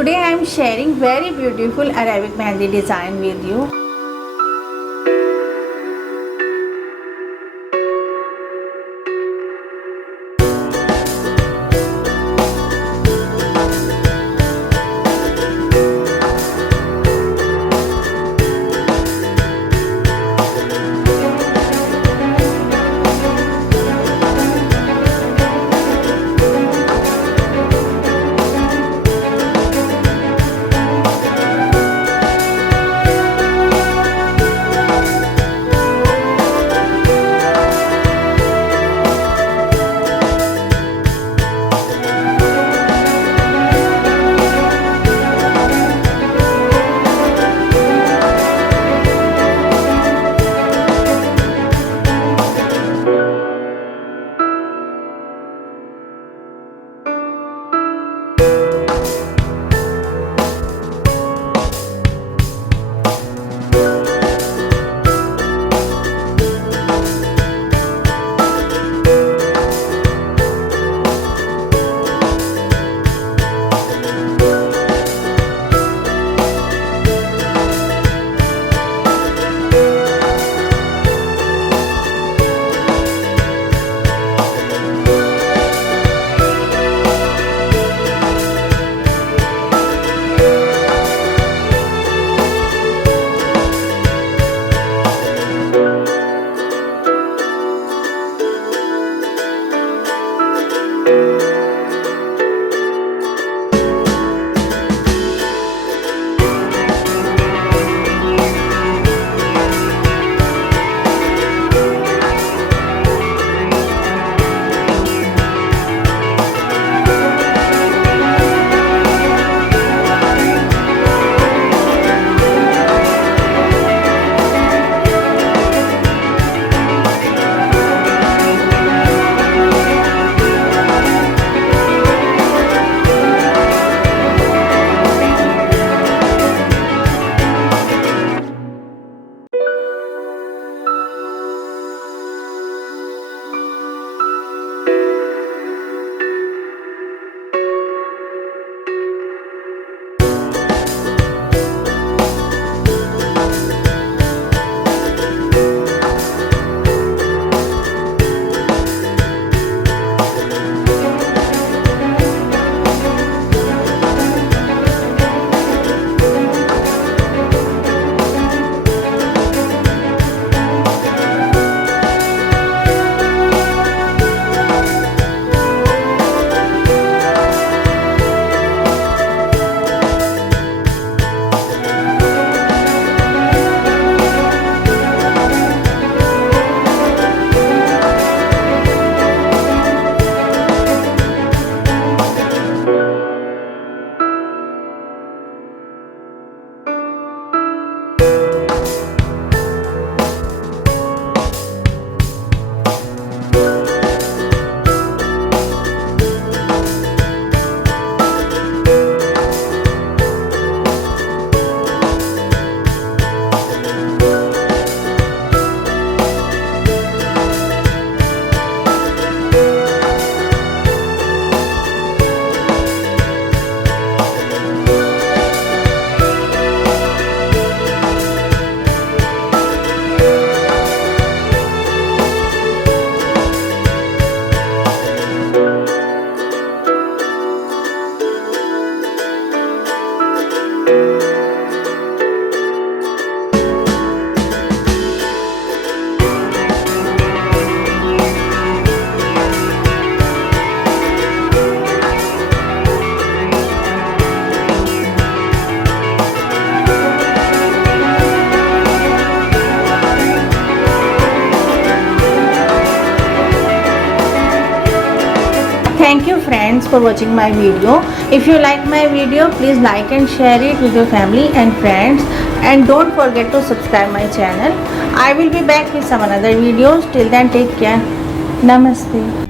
Today I am sharing very beautiful Arabic Mehndi design with you. Thank you friends for watching my video. If you like my video, please like and share it with your family and friends, and don't forget to subscribe my channel. I will be back with some another videos. Till then, take care. Namaste.